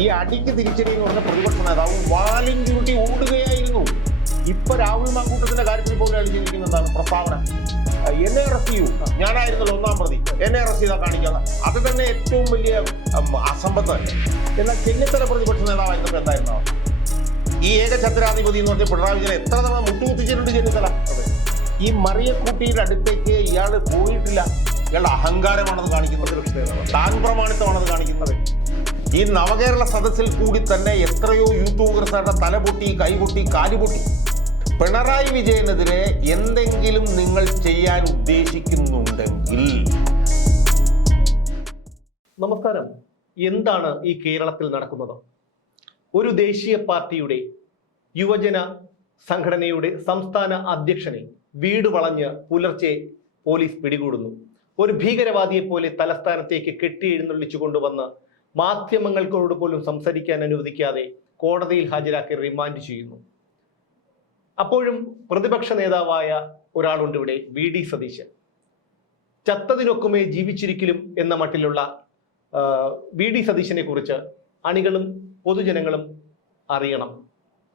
ഈ അടിക്ക് തിരിച്ചടി പറഞ്ഞ പ്രതിപക്ഷ നേതാവ് വാലിംഗ് ചുരുട്ടി ഓടുകയായിരുന്നു. ഇപ്പൊ രാഹുൽ മാങ്കൂട്ടത്തിന്റെ കാര്യത്തിൽ ഇപ്പോൾ അടിച്ചിരിക്കുന്ന എന്താണ്? പ്രസ്താവന. എന്നെ അറസ്റ്റ് ചെയ്യൂ. ഞാനായിരുന്നല്ലോ ഒന്നാം പ്രതി. എന്നെ അറസ്റ്റ് ചെയ്താൽ കാണിക്കാതെ അത് തന്നെ ഏറ്റവും വലിയ അസമ്പത്ത്. അസംബദ്ധമല്ലേ എന്നാൽ ചെന്നിത്തല പ്രതിപക്ഷ നേതാവായിരുന്നപ്പോൾ എന്തായിരുന്നു? ഈ ഏകഛത്രാധിപതി എന്ന് പറഞ്ഞ പിണറായി വിജയൻ എത്ര തവണ മുട്ടുകുത്തിച്ചിട്ടുണ്ട് ചെന്നിത്തല? ഈ മറിയക്കുട്ടിയുടെ അടുത്തേക്ക് ഇയാൾ പോയിട്ടില്ല. ഇയാളുടെ അഹങ്കാരമാണെന്ന് കാണിക്കുന്നത്. താൻ പ്രമാണിത്തമാണെന്ന് കാണിക്കുന്നത്. ഈ നവകേരള സദസ്സിൽ കൂടി തന്നെ എത്രയോ കോൺഗ്രസുകാരുടെ തലപൊട്ടി കൈപൊട്ടി കാലുപൊട്ടി. പിണറായി വിജയനെതിരെ എന്തെങ്കിലും നിങ്ങൾ ചെയ്യാൻ ഉദ്ദേശിക്കുന്നുണ്ടെങ്കിൽ. നമസ്കാരം. എന്താണ് ഈ കേരളത്തിൽ നടക്കുന്നത്? ഒരു ദേശീയ പാർട്ടിയുടെ യുവജന സംഘടനയുടെ സംസ്ഥാന അധ്യക്ഷനെ വീട് വളഞ്ഞ് പുലർച്ചെ പോലീസ് പിടികൂടുന്നു. ഒരു ഭീകരവാദിയെ പോലെ തലസ്ഥാനത്തേക്ക് കെട്ടിയെഴുന്നള്ളിച്ചു കൊണ്ടുവന്ന് മാധ്യമങ്ങൾക്കോട് പോലും സംസാരിക്കാൻ അനുവദിക്കാതെ കോടതിയിൽ ഹാജരാക്കി റിമാൻഡ് ചെയ്യുന്നു. അപ്പോഴും പ്രതിപക്ഷ നേതാവായ ഒരാളുണ്ട് ഇവിടെ വി. ഡി. സതീശൻ. ചത്തതിനൊക്കുമേ ജീവിച്ചിരിക്കലും എന്ന മട്ടിലുള്ള വി. ഡി. സതീശനെ കുറിച്ച് അണികളും പൊതുജനങ്ങളും അറിയണം.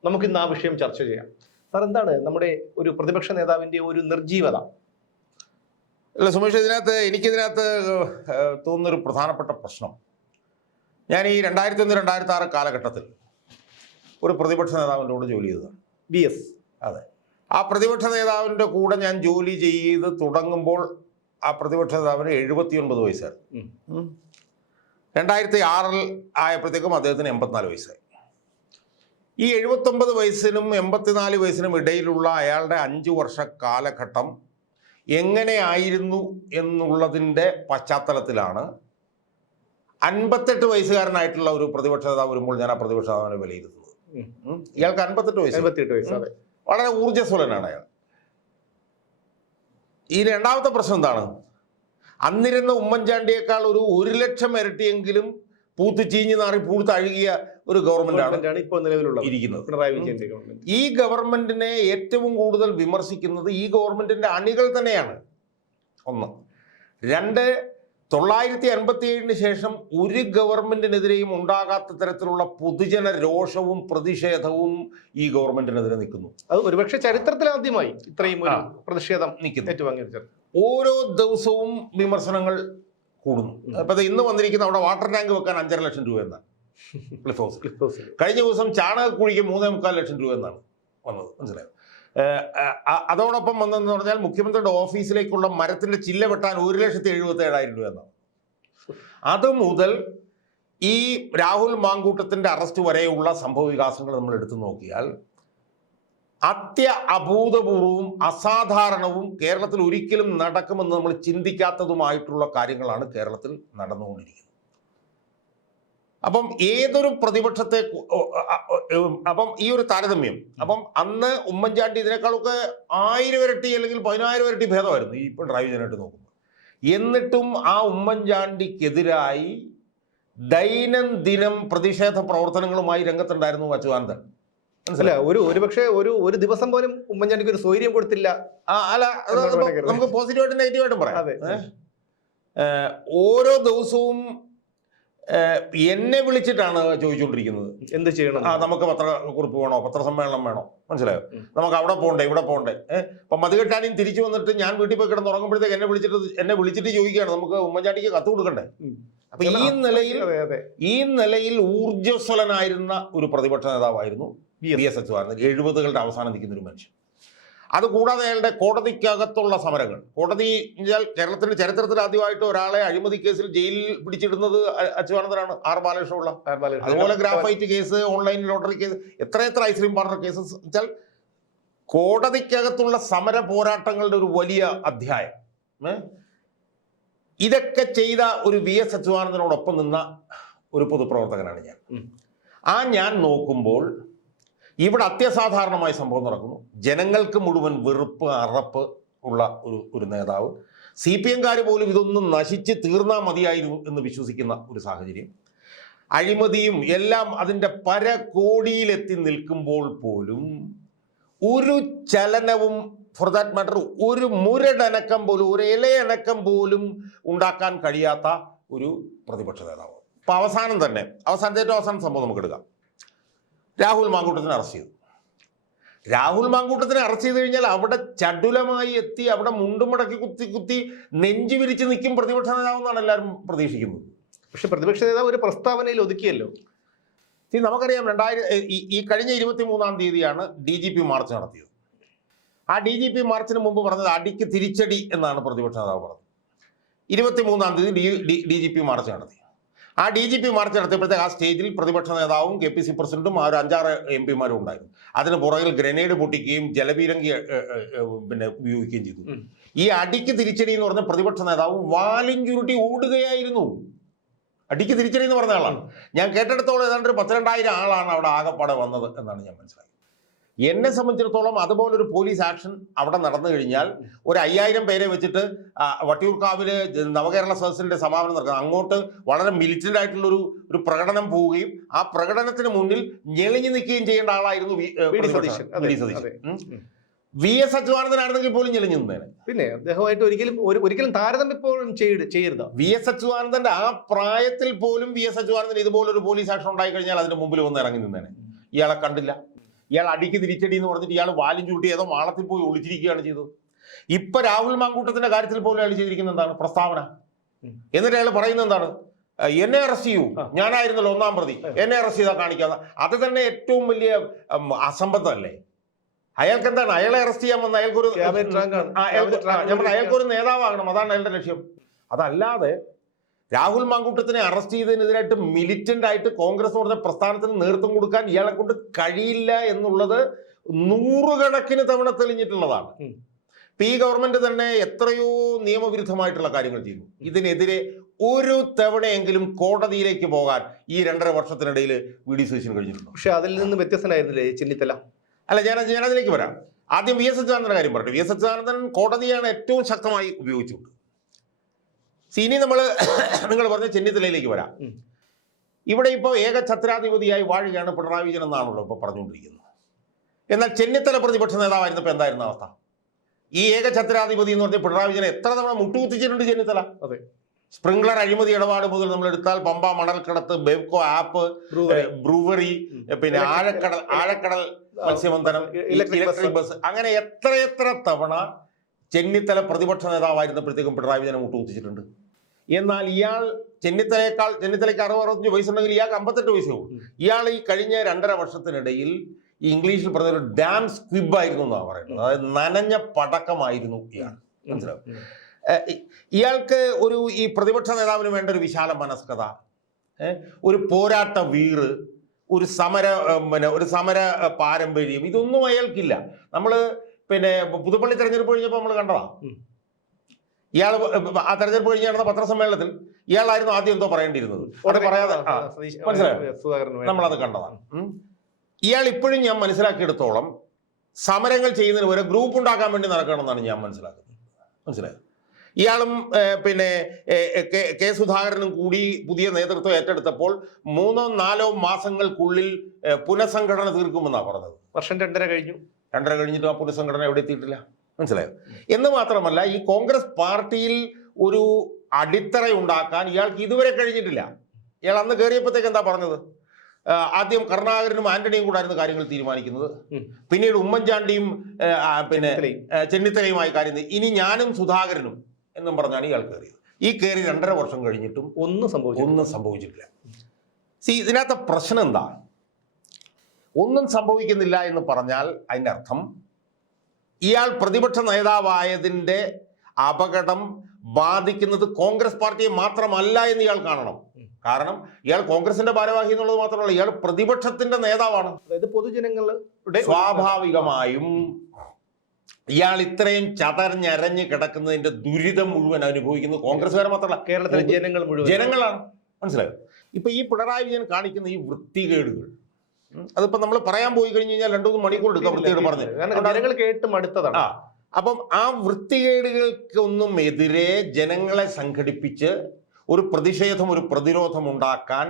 നമുക്കിന്ന് ആ വിഷയം ചർച്ച ചെയ്യാം. സാർ എന്താണ് നമ്മുടെ ഒരു പ്രതിപക്ഷ നേതാവിന്റെ ഒരു നിർജീവത അല്ല സുമേഷ് ഇതിനകത്ത് എനിക്കിതിനകത്ത് തോന്നുന്ന തോന്നുന്നൊരു പ്രധാനപ്പെട്ട പ്രശ്നം. ഞാൻ ഈ രണ്ടായിരത്തി ഒന്ന് രണ്ടായിരത്തി ആറ് കാലഘട്ടത്തിൽ ഒരു പ്രതിപക്ഷ നേതാവിന്റെ കൂടെ ജോലി ചെയ്തതാണ്. B S. അതെ. ആ പ്രതിപക്ഷ നേതാവിന്റെ കൂടെ ഞാൻ ജോലി ചെയ്ത് തുടങ്ങുമ്പോൾ ആ പ്രതിപക്ഷ നേതാവിന് എഴുപത്തിയൊൻപത് വയസ്സായിരുന്നു. രണ്ടായിരത്തി ആറിൽ ആയപ്പോഴത്തേക്കും അദ്ദേഹത്തിന് എൺപത്തിനാല് വയസ്സായി. ഈ എഴുപത്തൊമ്പത് വയസ്സിനും എൺപത്തിനാല് വയസ്സിനും ഇടയിലുള്ള അയാളുടെ അഞ്ച് വർഷ കാലഘട്ടം എങ്ങനെയായിരുന്നു എന്നുള്ളതിന്റെ പശ്ചാത്തലത്തിലാണ് അൻപത്തെട്ട് വയസ്സുകാരനായിട്ടുള്ള ഒരു പ്രതിപക്ഷ നേതാവ് വരുമ്പോൾ ഞാൻ ആ പ്രതിപക്ഷ നേതാവിനെ വിലയിരുത്തുന്നത്. ഇയാൾക്ക് അൻപത്തെട്ട് വയസ്സ്. എൺപത്തിയെട്ട് വയസ്സ് വളരെ ഊർജസ്വലനാണ് അയാൾ. ഈ രണ്ടാമത്തെ പ്രശ്നം എന്താണ്? അന്നിരുന്ന ഉമ്മൻചാണ്ടിയേക്കാൾ ഒരു ഒരു ലക്ഷം ഇരട്ടിയെങ്കിലും പൂത്ത് ചീഞ്ഞ് നാറി പൂത്ത് അഴുകിയ ഒരു ഗവൺമെന്റാണ് ഇപ്പോൾ നിലവിലുള്ളത്. ഇരിക്കുന്നത്. പിണറായി വിജയന്റെ ഗവൺമെന്റ് ഈ ഗവൺമെന്റിനെ ഏറ്റവും കൂടുതൽ വിമർശിക്കുന്നത് ഈ ഗവൺമെന്റിന്റെ അണികൾ തന്നെയാണ്. ഒന്ന്. രണ്ട് തൊള്ളായിരത്തി അൻപത്തി ഏഴിന് ശേഷം ഒരു ഗവൺമെന്റിനെതിരെയും ഉണ്ടാകാത്ത തരത്തിലുള്ള പൊതുജന രോഷവും പ്രതിഷേധവും ഈ ഗവൺമെന്റിനെതിരെ നിൽക്കുന്നു. അത് ഒരുപക്ഷെ ചരിത്രത്തിൽ ആദ്യമായി ഇത്രയും ഒരു പ്രതിഷേധം നിൽക്കുന്നു. ഏറ്റുവാങ്ങിയത് ഓരോ ദിവസവും വിമർശനങ്ങൾ കൂടുന്നു. അപ്പൊ ഇന്ന് വന്നിരിക്കുന്ന അവിടെ വാട്ടർ ടാങ്ക് വെക്കാൻ അഞ്ചര ലക്ഷം രൂപ എന്നാണ്. ക്ലിഫ് ഹൗസ് കഴിഞ്ഞ ദിവസം ചാണകക്കുഴിക്ക് മൂന്നേ മുക്കാൽ ലക്ഷം രൂപ എന്നാണ് വന്നത്. മനസ്സിലായോ? ഏഹ് അ- അ- അതോടൊപ്പം വന്നതെന്ന് പറഞ്ഞാൽ മുഖ്യമന്ത്രിയുടെ ഓഫീസിലേക്കുള്ള മരത്തിന്റെ ചില്ല വെട്ടാൻ ഒരു ലക്ഷത്തി എഴുപത്തി ഏഴായിരം രൂപ എന്നാണ് അത് മുതൽ ഈ രാഹുൽ മാങ്കൂട്ടത്തിന്റെ അറസ്റ്റ് വരെയുള്ള സംഭവ വികാസങ്ങൾ നമ്മൾ എടുത്തു നോക്കിയാൽ അത്യ അഭൂതപൂർവവും അസാധാരണവും കേരളത്തിൽ ഒരിക്കലും നടക്കുമെന്ന് നമ്മൾ ചിന്തിക്കാത്തതുമായിട്ടുള്ള കാര്യങ്ങളാണ് കേരളത്തിൽ നടന്നുകൊണ്ടിരിക്കുന്നത്. അപ്പം ഏതൊരു പ്രതിപക്ഷത്തെ അപ്പം ഈ ഒരു താരതമ്യം. അപ്പം അന്ന് ഉമ്മൻചാണ്ടി ഇതിനേക്കാളൊക്കെ ആയിരം ഇരട്ടി അല്ലെങ്കിൽ പതിനായിരം ഇരട്ടി ഭേദമായിരുന്നു ഈ പിണറായി വിജയനായിട്ട് നോക്കുമ്പോൾ എന്നിട്ടും ആ ഉമ്മൻചാണ്ടിക്കെതിരായി ദൈനംദിനം പ്രതിഷേധ പ്രവർത്തനങ്ങളുമായി രംഗത്തുണ്ടായിരുന്നു അച്യുതാനന്ദൻ അല്ല മനസ്സിലായോ? ഒരു ഒരുപക്ഷെ ഒരു ഒരു ദിവസം പോലും ഉമ്മൻചാണ്ടിക്ക് ഒരു സ്വൈര്യം കൊടുത്തില്ല. ആ, അല്ല നമുക്ക് പോസിറ്റീവായിട്ടും നെഗറ്റീവായിട്ടും പറയാം. ഓരോ ദിവസവും എന്നെ വിളിച്ചിട്ടാണ് ചോദിച്ചുകൊണ്ടിരിക്കുന്നത് എന്ത് ചെയ്യണം? ആ നമുക്ക് പത്രക്കുറിപ്പ് വേണോ? പത്രസമ്മേളനം വേണോ? മനസ്സിലായോ? നമുക്ക് അവിടെ പോകണ്ടേ ഇവിടെ പോകണ്ടേ അപ്പൊ മധുകെട്ടാനും തിരിച്ചു വന്നിട്ട് ഞാൻ വീട്ടിൽ പോയി കിടന്ന് ഉറങ്ങുമ്പോഴത്തേക്ക് എന്നെ വിളിച്ചിട്ട് എന്നെ വിളിച്ചിട്ട് ചോദിക്കുകയാണ്. നമുക്ക് ഉമ്മൻചാണ്ടിക്ക് കത്ത് കൊടുക്കണ്ടേ. അപ്പൊ ഈ നിലയിൽ ഈ നിലയിൽ ഊർജസ്വലനായിരുന്ന ഒരു പ്രതിപക്ഷ നേതാവായിരുന്നു ബി എസ്. അച്യുതാനന്ദൻ എഴുപതുകളുടെ അവസാനം നിൽക്കുന്ന ഒരു മനുഷ്യൻ. അതുകൂടാതെ അയാളുടെ കോടതിക്കകത്തുള്ള സമരങ്ങൾ. കോടതി കേരളത്തിന്റെ ചരിത്രത്തിൽ ആദ്യമായിട്ട് ഒരാളെ അഴിമതി കേസിൽ ജയിലിൽ പിടിച്ചിടുന്നത് അച്യുതാനന്ദനാണ് ആർ ബാലകൃഷ്ണുള്ള. അതുപോലെ graphite case online lottery case എത്ര എത്ര ഐസ്ക്രീം പാർലർ കേസസ് വെച്ചാൽ കോടതിക്കകത്തുള്ള സമര പോരാട്ടങ്ങളുടെ ഒരു വലിയ അധ്യായം. ഇതൊക്കെ ചെയ്ത ഒരു വി എസ് അച്യുതാനന്ദനോടൊപ്പം നിന്ന ഒരു പൊതുപ്രവർത്തകനാണ് ഞാൻ. ആ ഞാൻ നോക്കുമ്പോൾ ഇവിടെ അത്യസാധാരണമായ സംഭവം നടക്കുന്നു. ജനങ്ങൾക്ക് മുഴുവൻ വെറുപ്പ് അറപ്പ് ഉള്ള ഒരു ഒരു നേതാവ്. സി പി എംകാർ പോലും ഇതൊന്നും നശിച്ച് തീർന്നാൽ മതിയായിരുന്നു എന്ന് വിശ്വസിക്കുന്ന ഒരു സാഹചര്യം. അഴിമതിയും എല്ലാം അതിന്റെ പരകോടിയിലെത്തി നിൽക്കുമ്പോൾ പോലും ഒരു ചലനവും ഫോർ ദാറ്റ് മാറ്റർ ഒരു മുരടനക്കം പോലും ഒരു ഇലയനക്കം പോലും ഉണ്ടാക്കാൻ കഴിയാത്ത ഒരു പ്രതിപക്ഷ നേതാവ്. അപ്പൊ അവസാനം തന്നെ അവസാനത്തെ ഏറ്റവും അവസാന സംഭവം നമുക്ക് എടുക്കാം. രാഹുൽ മാങ്കൂട്ടത്തിനെ അറസ്റ്റ് ചെയ്തു. രാഹുൽ മാങ്കൂട്ടത്തിനെ അറസ്റ്റ് ചെയ്ത് കഴിഞ്ഞാൽ അവിടെ ചടുലമായി എത്തി അവിടെ മുണ്ടുമുടക്കി കുത്തി കുത്തി നെഞ്ചു വിരിച്ച് നിൽക്കും പ്രതിപക്ഷ നേതാവെന്നാണ് എല്ലാവരും പ്രതീക്ഷിക്കുന്നത്. പക്ഷെ പ്രതിപക്ഷ നേതാവ് ഒരു പ്രസ്താവനയിൽ ഒതുക്കിയല്ലോ. ഇനി നമുക്കറിയാം രണ്ടായിരം ഈ ഈ കഴിഞ്ഞ ഇരുപത്തി മൂന്നാം തീയതിയാണ് ഡി ജി പി മാർച്ച് നടത്തിയത്. ആ ഡി ജി പി മാർച്ചിന് മുമ്പ് പറഞ്ഞത് അടിക്ക് തിരിച്ചടി എന്നാണ് പ്രതിപക്ഷ നേതാവ് പറഞ്ഞത്. ഇരുപത്തി മൂന്നാം തീയതി D D G P march നടത്തി. ആ ഡി ജി പി മാർച്ച് നടത്തിയപ്പോഴത്തേക്ക് ആ സ്റ്റേജിൽ പ്രതിപക്ഷ നേതാവും കെ പി സി പ്രസിഡന്റും ആ ഒരു അഞ്ചാറ് എം പിമാരും ഉണ്ടായിരുന്നു. അതിന് പുറകിൽ ഗ്രനേഡ് പൊട്ടിക്കുകയും ജലപീരങ്കി പിന്നെ ഉപയോഗിക്കുകയും ചെയ്തു. ഈ അടിക്ക് തിരിച്ചടി എന്ന് പറഞ്ഞ പ്രതിപക്ഷ നേതാവ് വാലും ചുരുട്ടി ഓടുകയായിരുന്നു. അടിക്ക് തിരിച്ചടി എന്ന് പറഞ്ഞ ആളാണ്. ഞാൻ കേട്ടിടത്തോളം ഏതാണ്ട് ഒരു പത്തിരണ്ടായിരം ആളാണ് അവിടെ ആകെപ്പാടെ വന്നത് എന്നാണ് ഞാൻ മനസ്സിലാക്കിയത് എന്നെ സംബന്ധിച്ചിടത്തോളം അതുപോലൊരു പോലീസ് ആക്ഷൻ അവിടെ നടന്നു കഴിഞ്ഞാൽ ഒരു അയ്യായിരം പേരെ വെച്ചിട്ട് വട്ടിയൂർക്കാവിൽ നവകേരള സദസ്സിന്റെ സമാപനം നടക്കുന്നത്. അങ്ങോട്ട് വളരെ മിലിറ്റന്റ് ആയിട്ടുള്ള ഒരു ഒരു പ്രകടനം പോവുകയും ആ പ്രകടനത്തിന് മുന്നിൽ ഞെളിഞ്ഞു നിൽക്കുകയും ചെയ്യേണ്ട ആളായിരുന്നു വി- സതീശൻ. എസ് അച്യുതാനന്ദനായിരുന്നെങ്കിൽ പോലും ഞെളിഞ്ഞു നിന്നേനെ. പിന്നെ അദ്ദേഹമായിട്ട് ഒരിക്കലും ഒരു- ഒരിക്കലും താരതമ്യം ഇപ്പോഴും ചെയ്യരുത് ചെയ്യരുത്. വി എസ് അച്യുതാനന്ദന്റെ ആ പ്രായത്തിൽ പോലും വി എസ് അച്യുതാനന്ദൻ ഇതുപോലൊരു പോലീസ് ആക്ഷൻ ഉണ്ടായി കഴിഞ്ഞാൽ അതിന്റെ മുമ്പിൽ വന്ന് ഇറങ്ങി നിന്നേനെ. ഇയാളെ കണ്ടില്ല. ഇയാൾ അടിക്ക് തിരിച്ചടി എന്ന് പറഞ്ഞിട്ട് ഇയാൾ വാലും ചൂട്ടി ഏതോ മാളത്തിൽ പോയി ഒളിച്ചിരിക്കുകയാണ് ചെയ്തത്. ഇപ്പൊ രാഹുൽ മാങ്കൂട്ടത്തിന്റെ കാര്യത്തിൽ പോലും അയാൾ ചെയ്തിരിക്കുന്ന എന്താണ്? പ്രസ്താവന. എന്നിട്ട് അയാൾ പറയുന്നത് എന്താണ്? "ഏഹ് എന്നെ അറസ്റ്റ് ചെയ്യൂ. ഞാനായിരുന്നല്ലോ ഒന്നാം പ്രതി. എന്നെ അറസ്റ്റ് ചെയ്താൽ കാണിക്കാന്ന്. അത് തന്നെ ഏറ്റവും വലിയ അസംബന്ധമല്ലേ? അയാൾക്ക് എന്താണ്? അയാളെ അറസ്റ്റ് ചെയ്യാൻ വന്ന അയാൾക്കൊരു അയാൾക്കൊരു നേതാവാകണം. അതാണ് അയാളുടെ ലക്ഷ്യം. അതല്ലാതെ രാഹുൽ മാങ്കൂട്ടത്തിനെ അറസ്റ്റ് ചെയ്തതിനെതിരായിട്ട് മിലിറ്റന്റ് ആയിട്ട് കോൺഗ്രസ് എന്ന് പറഞ്ഞ പ്രസ്ഥാനത്തിന് നേതൃത്വം കൊടുക്കാൻ ഇയാളെ കൊണ്ട് കഴിയില്ല എന്നുള്ളത് നൂറുകണക്കിന് തവണ തെളിഞ്ഞിട്ടുള്ളതാണ്. പി ഇപ്പൊ ഈ ഗവൺമെന്റ് തന്നെ എത്രയോ നിയമവിരുദ്ധമായിട്ടുള്ള കാര്യങ്ങൾ ചെയ്തു ഇതിനെതിരെ ഒരു തവണയെങ്കിലും കോടതിയിലേക്ക് പോകാൻ ഈ രണ്ടര വർഷത്തിനിടയിൽ വി ഡി സുശീൻ കഴിഞ്ഞിട്ടുണ്ട്? പക്ഷെ അതിൽ നിന്ന് വ്യത്യസ്തനായിരുന്നില്ലേ ചെന്നിത്തല? അല്ല ഞാൻ ഞാനതിലേക്ക് വരാം. ആദ്യം വി എസ് അച്യുതാനന്ദന്റെ കാര്യം പറഞ്ഞു വി എസ് അച്യുതാനന്ദൻ കോടതിയാണ് ഏറ്റവും ശക്തമായി ഉപയോഗിച്ചുകൊണ്ട് ഇനി നമ്മൾ നിങ്ങൾ പറഞ്ഞ ചെന്നിത്തലയിലേക്ക് വരാം. ഇവിടെ ഇപ്പോൾ ഏക ഛത്രാധിപതിയായി വാഴുകയാണ് പിണറായി വിജയൻ എന്നാണല്ലോ ഇപ്പോൾ പറഞ്ഞുകൊണ്ടിരിക്കുന്നത്. എന്നാൽ ചെന്നിത്തല പ്രതിപക്ഷ നേതാവായിരുന്നപ്പോൾ എന്തായിരുന്നു അവസ്ഥ? ഈ ഏക ഛത്രാധിപതി എന്ന് പറഞ്ഞ പിണറായി വിജയൻ എത്ര തവണ മുട്ടുകുത്തിച്ചിട്ടുണ്ട് ചെന്നിത്തല അതെ. സ്പ്രിംഗ്ലർ അഴിമതി ഇടപാട് മുതൽ നമ്മൾ എടുത്താൽ പമ്പ മണൽക്കടത്ത് ബെവ്കോ ആപ്പ് ബ്രൂവറി. പിന്നെ ആഴക്കടൽ ആഴക്കടൽ മത്സ്യബന്ധനം ഇലക്ട്രിക് ബസ്. അങ്ങനെ എത്രയെത്ര എത്ര തവണ ചെന്നിത്തല പ്രതിപക്ഷ നേതാവായിരുന്നപ്പോഴത്തേക്കും പിണറായി വിജയനെ മുട്ടുകുത്തിച്ചിട്ടുണ്ട്? എന്നാൽ ഇയാൾ ചെന്നിത്തലയേക്കാൾ ചെന്നിത്തലയ്ക്ക് അറുപത് അറുപത്തഞ്ച് വയസ്സുണ്ടെങ്കിൽ ഇയാൾക്ക് അമ്പത്തെട്ട് വയസ്സേ ഉള്ളൂ. ഇയാൾ ഈ കഴിഞ്ഞ രണ്ടര വർഷത്തിനിടയിൽ ഈ ഇംഗ്ലീഷിൽ പറഞ്ഞ ഒരു ഡാം സ്ക്വിബ് ആയിരുന്നു എന്നാണ് പറയുന്നത്. അതായത് നനഞ്ഞ പടക്കമായിരുന്നു ഇയാൾ. മനസ്സിലാവും ഇയാൾക്ക് ഒരു ഈ പ്രതിപക്ഷ നേതാവിന് വേണ്ട ഒരു വിശാല മനസ്കത. ഒരു പോരാട്ട വീറ് ഒരു സമര പിന്നെ ഒരു സമര പാരമ്പര്യം ഇതൊന്നും അയാൾക്കില്ല. നമ്മൾ പിന്നെ പുതുപ്പള്ളി തെരഞ്ഞെടുപ്പ് കഴിഞ്ഞപ്പോൾ നമ്മൾ കണ്ടതാ. ഉം. ഇയാൾ ആ തെരഞ്ഞെടുപ്പ് കഴിഞ്ഞ് നടന്ന പത്രസമ്മേളനത്തിൽ ഇയാളായിരുന്നു ആദ്യം എന്തോ പറയേണ്ടിയിരുന്നത്. അവിടെ പറയാതെ മനസ്സിലായോ? നമ്മളത് കണ്ടതാണ്. ഇയാൾ ഇപ്പോഴും ഞാൻ മനസ്സിലാക്കിയെടുത്തോളം സമരങ്ങൾ ചെയ്യുന്നതിന് ഒരു ഗ്രൂപ്പ് ഉണ്ടാക്കാൻ വേണ്ടി നടക്കണമെന്നാണ് ഞാൻ മനസ്സിലാക്കുന്നത്. മനസ്സിലായോ? ഇയാളും പിന്നെ കെ- കെ സുധാകരനും കൂടി പുതിയ നേതൃത്വം ഏറ്റെടുത്തപ്പോൾ മൂന്നോ നാലോ മാസങ്ങൾക്കുള്ളിൽ പുനഃസംഘടന തീർക്കുമെന്നാണ് പറഞ്ഞത്. വർഷം രണ്ടര കഴിഞ്ഞു. രണ്ടര കഴിഞ്ഞിട്ട് ആ പുനഃസംഘടന എവിടെ എത്തിയിട്ടില്ല? മനസ്സിലായോ? എന്ന് മാത്രമല്ല ഈ കോൺഗ്രസ് പാർട്ടിയിൽ ഒരു അടിത്തറ ഉണ്ടാക്കാൻ ഇയാൾക്ക് ഇതുവരെ കഴിഞ്ഞിട്ടില്ല. ഇയാൾ അന്ന് കയറിയപ്പോഴത്തേക്ക് എന്താ പറഞ്ഞത്? ആദ്യം കരുണാകരനും ആന്റണിയും കൂടായിരുന്നു കാര്യങ്ങൾ തീരുമാനിക്കുന്നത്. പിന്നീട് ഉമ്മൻചാണ്ടിയും പിന്നെ ചെന്നിത്തലയുമായി കാര്യം ഇനി ഞാനും സുധാകരനും എന്നും പറഞ്ഞാണ് ഇയാൾ കയറിയത് ഈ കയറി രണ്ടര വർഷം കഴിഞ്ഞിട്ടും ഒന്നും സംഭവിച്ചു ഒന്നും സംഭവിച്ചിട്ടില്ല. സി ഇതിനകത്തെ പ്രശ്നം എന്താ? ഒന്നും സംഭവിക്കുന്നില്ല എന്ന് പറഞ്ഞാൽ അതിന്റെ അർത്ഥം ഇയാൾ പ്രതിപക്ഷ നേതാവായതിന്റെ അപകടം ബാധിക്കുന്നത് കോൺഗ്രസ് പാർട്ടിയെ മാത്രമല്ല എന്ന് ഇയാൾ കാണണം. കാരണം ഇയാൾ കോൺഗ്രസിന്റെ ഭാരവാഹി എന്നുള്ളത് മാത്രമല്ല ഇയാൾ പ്രതിപക്ഷത്തിന്റെ നേതാവാണ്. അതായത് പൊതുജനങ്ങളുടെ സ്വാഭാവികമായും ഇയാൾ ഇത്രയും ചതഞ്ഞരഞ്ഞ് കിടക്കുന്നതിന്റെ ദുരിതം മുഴുവൻ അനുഭവിക്കുന്നത് കോൺഗ്രസ്സുകാരെ മാത്രമല്ല കേരളത്തിലെ ജനങ്ങൾ മുഴുവൻ ജനങ്ങളാണ്. മനസ്സിലായോ? ഇപ്പൊ ഈ പിണറായി വിജയൻ കാണിക്കുന്ന ഈ വൃത്തികേടുകൾ അതിപ്പോ നമ്മൾ പറയാൻ പോയി കഴിഞ്ഞു കഴിഞ്ഞാൽ രണ്ടു മൂന്ന് മണിക്കൂർ എടുക്കാം വൃത്തികേട് പറഞ്ഞു. ജനങ്ങൾ കേട്ട് മടുത്തതാണ് ആ അപ്പം ആ വൃത്തികേടുകൾക്കൊന്നും എതിരെ ജനങ്ങളെ സംഘടിപ്പിച്ച് ഒരു പ്രതിഷേധം ഒരു പ്രതിരോധം ഉണ്ടാക്കാൻ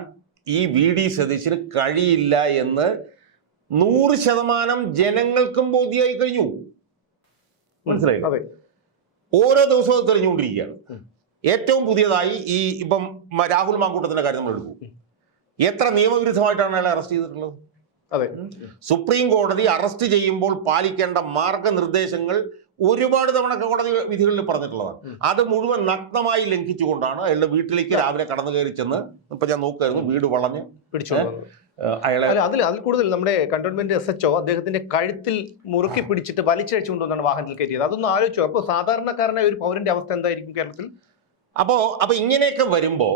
ഈ വി ഡി സതീശന് കഴിയില്ല എന്ന് നൂറ് ശതമാനം ജനങ്ങൾക്കും ബോധ്യമായി കഴിഞ്ഞു. മനസ്സിലായി? അതെ. ഓരോ ദിവസവും അത് തെളിഞ്ഞുകൊണ്ടിരിക്കുകയാണ്. ഏറ്റവും പുതിയതായി ഈ ഇപ്പം രാഹുൽ മാങ്കൂട്ടത്തിന്റെ കാര്യം നമ്മൾ എടുക്കും. എത്ര നിയമവിരുദ്ധമായിട്ടാണ് അയാളെ അറസ്റ്റ് ചെയ്തിട്ടുള്ളത്? അതെ. സുപ്രീം കോടതി അറസ്റ്റ് ചെയ്യുമ്പോൾ പാലിക്കേണ്ട മാർഗനിർദ്ദേശങ്ങൾ ഒരുപാട് തവണ കോടതി വിധികളിൽ പറഞ്ഞിട്ടുള്ളതാണ്. അത് മുഴുവൻ നഗ്നമായി ലംഘിച്ചുകൊണ്ടാണ് അയാളുടെ വീട്ടിലേക്ക് രാവിലെ കടന്നു കയറി ചെന്ന് ഇപ്പൊ ഞാൻ നോക്കുമായിരുന്നു വീട് വളഞ്ഞ് പിടിച്ചു. അയാളെ അതിൽ അതിൽ കൂടുതൽ നമ്മുടെ കണ്ടോൺമെന്റ് എസ് എച്ച് അദ്ദേഹത്തിന്റെ കഴുത്തിൽ മുറുക്കി പിടിച്ചിട്ട് വലിച്ചഴിച്ചു കൊണ്ടുവന്നാണ് വാഹനത്തിൽ കയറ്റിയത്. അതൊന്നും ആലോചിച്ചു അപ്പോൾ സാധാരണക്കാരനായ ഒരു പൗരന്റെ അവസ്ഥ എന്തായിരിക്കും കേരളത്തിൽ? അപ്പോ അപ്പൊ ഇങ്ങനെയൊക്കെ വരുമ്പോ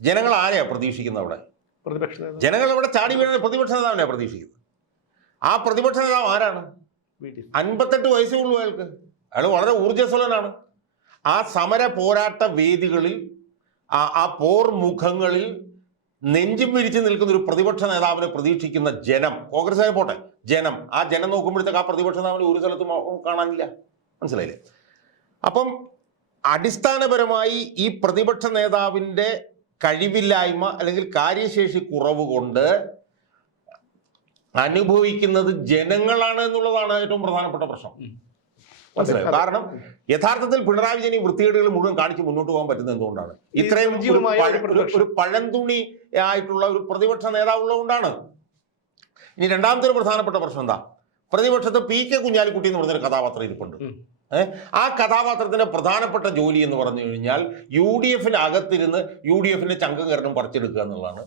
ജനങ്ങൾ ആരെയാ പ്രതീക്ഷിക്കുന്നത് അവിടെ? പ്രതിപക്ഷ നേതാവ്. ജനങ്ങൾ അവിടെ ചാടി വീണ പ്രതിപക്ഷ നേതാവിനെ പ്രതീക്ഷിക്കുന്നത്. ആ പ്രതിപക്ഷ നേതാവ് ആരാണ്? അൻപത്തെട്ട് വയസ്സേ ഉള്ളൂ അയാൾക്ക്. അയാൾ വളരെ ഊർജസ്വലനാണ്. ആ സമര പോരാട്ട വേദികളിൽ ആ ആ പോർ മുഖങ്ങളിൽ നെഞ്ചും വിരിച്ച് നിൽക്കുന്ന ഒരു പ്രതിപക്ഷ നേതാവിനെ പ്രതീക്ഷിക്കുന്ന ജനം കോൺഗ്രസ്സുകാരെ പോട്ടെ ജനം ആ ജനം നോക്കുമ്പോഴത്തേക്ക് ആ പ്രതിപക്ഷ നേതാവിനെ ഒരു സ്ഥലത്തും കാണാനില്ല. മനസ്സിലായില്ലേ? അപ്പം അടിസ്ഥാനപരമായി ഈ പ്രതിപക്ഷ നേതാവിന്റെ കഴിവില്ലായ്മ അല്ലെങ്കിൽ കാര്യശേഷി കുറവ് കൊണ്ട് അനുഭവിക്കുന്നത് ജനങ്ങളാണ് എന്നുള്ളതാണ് ഏറ്റവും പ്രധാനപ്പെട്ട പ്രശ്നം. മനസ്സിലായോ? കാരണം യഥാർത്ഥത്തിൽ പിണറായി വിജയൻ ഈ വൃത്തികേടുകൾ മുഴുവൻ കാണിച്ച് മുന്നോട്ട് പോകാൻ പറ്റുന്നത് എന്തുകൊണ്ടാണ്? ഇത്രയും ഒരു പഴന്തുണി ആയിട്ടുള്ള ഒരു പ്രതിപക്ഷ നേതാവുള്ളതുകൊണ്ടാണ് ഇനി രണ്ടാമത്തെ ഒരു പ്രധാനപ്പെട്ട പ്രശ്നം എന്താ? പ്രതിപക്ഷത്ത് പി കെ കുഞ്ഞാലിക്കുട്ടി എന്ന് പറഞ്ഞൊരു കഥാപാത്രം ഇരിപ്പുണ്ട്? ആ കഥാപാത്രത്തിന്റെ പ്രധാനപ്പെട്ട ജോലി എന്ന് പറഞ്ഞു കഴിഞ്ഞാൽ യു ഡി എഫിന് അകത്തിരുന്ന് യു ഡി എഫിന്റെ ചങ്കം പറിച്ചെടുക്കുക എന്നുള്ളതാണ്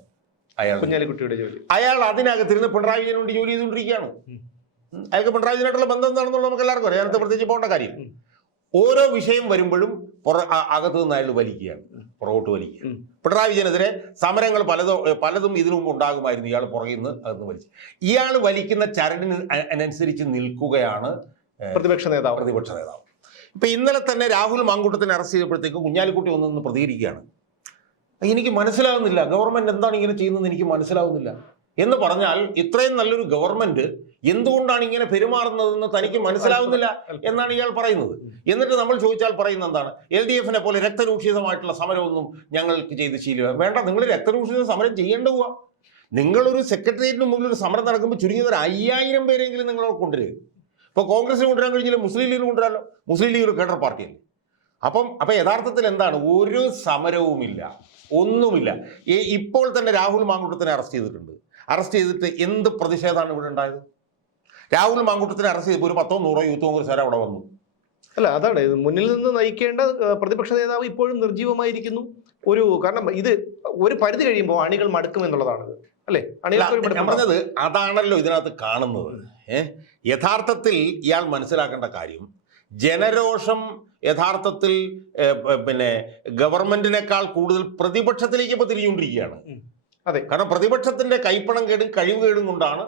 അയാൾ കുഞ്ഞാലിക്കുട്ടിയുടെ ജോലി. അയാൾ അതിനകത്തിരുന്ന് പിണറായി വിജയൻ വേണ്ടി ജോലി ചെയ്തുകൊണ്ടിരിക്കുകയാണ്. അയാൾക്ക് പിണറായി വിജയനായിട്ടുള്ള ബന്ധം എന്താണെന്നുള്ളത് നമുക്ക് എല്ലാവർക്കും അറിയാം. അതിനകത്ത് പ്രത്യേകിച്ച് പോകേണ്ട കാര്യം ഓരോ വിഷയം വരുമ്പോഴും പുറ അകത്തു അകത്ത് നിന്ന് അയാൾ വലിക്കുകയാണ്. പുറകോട്ട് വലിക്കുക പിണറായി വിജയനെതിരെ സമരങ്ങൾ പലതും പലതും ഇതിനു മുമ്പ് ഉണ്ടാകുമായിരുന്നു. ഇയാൾ പുറകിൽ നിന്ന് അകത്ത് വലിച്ചു. ഇയാൾ വലിക്കുന്ന ചരടിന് അനുസരിച്ച് നിൽക്കുകയാണ് പ്രതിപക്ഷ നേതാവ്. പ്രതിപക്ഷ നേതാവ്. ഇപ്പൊ ഇന്നലെ തന്നെ രാഹുൽ മാങ്കൂട്ടത്തിനെ അറസ്റ്റ് ചെയ്തപ്പോഴത്തേക്ക് കുഞ്ഞാലിക്കുട്ടി ഒന്നൊന്ന് പ്രതികരിക്കുകയാണ്. എനിക്ക് മനസ്സിലാവുന്നില്ല. ഗവൺമെന്റ് എന്താണ് ഇങ്ങനെ ചെയ്യുന്നതെന്ന് എനിക്ക് മനസ്സിലാവുന്നില്ല. എന്ന് പറഞ്ഞാൽ ഇത്രയും നല്ലൊരു ഗവൺമെന്റ് എന്തുകൊണ്ടാണ് ഇങ്ങനെ പെരുമാറുന്നതെന്ന് തനിക്ക് മനസ്സിലാവുന്നില്ല എന്നാണ് ഇയാൾ പറയുന്നത്. എന്നിട്ട് നമ്മൾ ചോദിച്ചാൽ പറയുന്നത് എന്താണ്? എൽ ഡി എഫിനെ പോലെ രക്തരൂക്ഷിതമായിട്ടുള്ള സമരമൊന്നും ഞങ്ങൾക്ക് ചെയ്ത് ശീലം വേണ്ട നിങ്ങൾ രക്തരൂക്ഷിത സമരം ചെയ്യേണ്ട പോവാ. നിങ്ങളൊരു സെക്രട്ടേറിയറ്റിന് മുമ്പിൽ ഒരു സമരം നടക്കുമ്പോൾ ചുരുങ്ങിയത് ഒരു അയ്യായിരം പേരെങ്കിലും നിങ്ങളോട് കൊണ്ടുവരിക ഇപ്പോൾ കോൺഗ്രസിന് കൊണ്ടുവരാൻ കഴിഞ്ഞില്ല മുസ്ലിം ലീഗിന് കൊണ്ടുവരാമല്ലോ മുസ്ലിം ലീഗ് ഒരു കേഡർ പാർട്ടിയല്ലേ അപ്പം അപ്പം യഥാർത്ഥത്തിൽ എന്താണ്? ഒരു സമരവുമില്ല ഒന്നുമില്ല. ഈ- ഇപ്പോൾ തന്നെ രാഹുൽ മാങ്കൂട്ടത്തിനെ അറസ്റ്റ് ചെയ്തിട്ടുണ്ട്. അറസ്റ്റ് ചെയ്തിട്ട് എന്ത് പ്രതിഷേധമാണ് ഇവിടെ ഉണ്ടായത്? രാഹുൽ മാങ്കൂട്ടത്തിനെ അറസ്റ്റ് ചെയ്തപ്പോൾ ഒരു പത്തോ നൂറോ യൂത്ത് കോൺഗ്രസ്സുകാർ അവിടെ വന്നു. അല്ല അതാണ്. ഇത് മുന്നിൽ നിന്ന് നയിക്കേണ്ട പ്രതിപക്ഷ നേതാവ് ഇപ്പോഴും നിർജീവമായിരിക്കുന്നു. ഒരു കാരണം ഇത് ഒരു പരിധി കഴിയുമ്പോൾ അണികൾ മടുക്കും എന്നുള്ളതാണ് അല്ലേ അണികൾ. പറഞ്ഞത് അതാണല്ലോ ഇതിനകത്ത് കാണുന്നത്. യഥാർത്ഥത്തിൽ ഇയാൾ മനസ്സിലാക്കേണ്ട കാര്യം ജനരോഷം യഥാർത്ഥത്തിൽ പിന്നെ ഗവൺമെന്റിനേക്കാൾ കൂടുതൽ പ്രതിപക്ഷത്തിലേക്ക് ഇപ്പൊ തിരിഞ്ഞുകൊണ്ടിരിക്കുകയാണ്. അതെ. കാരണം പ്രതിപക്ഷത്തിന്റെ കൈപ്പണം കേടും കഴിവ് കേടും കൊണ്ടാണ്